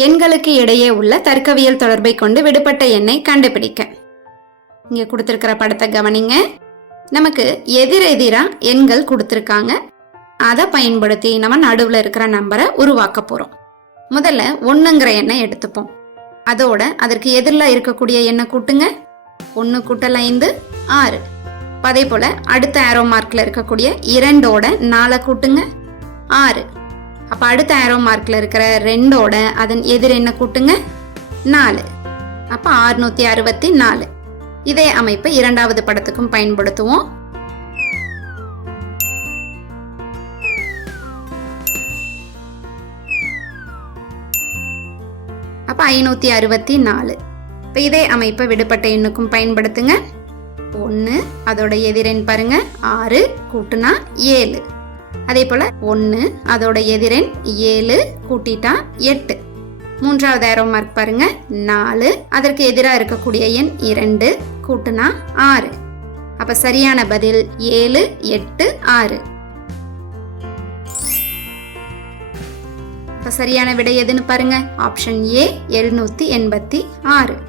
எண்களுக்கு இடையே உள்ள தர்க்கவியல் தொடர்பை கொண்டு விடுபட்ட எண்ணை கண்டுபிடிக்க. இங்க கொடுத்திருக்கிற படத்தை கவனிங்க. நமக்கு எதிரெதிரா எண்கள் கொடுத்துருக்காங்க. அதை பயன்படுத்தி நம்ம நடுவில் இருக்கிற நம்பரை உருவாக்க போறோம். முதல்ல ஒண்ணுங்கிற எண்ணை எடுத்துப்போம். அதோட அதற்கு எதிரில் இருக்கக்கூடிய எண்ணை கூட்டுங்க. ஒன்று கூட்டல் ஐந்து ஆறு. அதே போல அடுத்த ஆரோ மார்க்ல இருக்கக்கூடிய இரண்டோட நாலை கூட்டுங்க. ஆறு. அப்போ அடுத்த ஆரோ மார்க்கில் இருக்கிற ரெண்டோட அதன் எதிர் என்ன கூட்டுங்க? நாலு. அப்போ ஆறுநூத்தி அறுபத்தி நாலு. இதே அமைப்பை இரண்டாவது படத்துக்கும் பயன்படுத்துவோம். அப்போ ஐநூத்தி அறுபத்தி நாலு. இப்போ இதே அமைப்பை விடுபட்ட எண்ணுக்கும் பயன்படுத்துங்க. ஒன்று அதோட எதிரெண் பாருங்க. ஆறு கூட்டுனா ஏழு. அதே போல ஒன்று அதோட எதிரெண் ஏழு கூட்டிட்டா எட்டு. மூன்றாவது ஏரோ மார்க் பாருங்க நாலு. அதற்கு எதிராக இருக்கக்கூடிய எண் இரண்டு கூட்டுனா ஆறு. அப்ப சரியான பதில் ஏழு எட்டு ஆறு. இப்ப சரியான விடை எதுன்னு பாருங்க ஆப்ஷன் ஏ எழுநூத்தி எண்பத்தி ஆறு.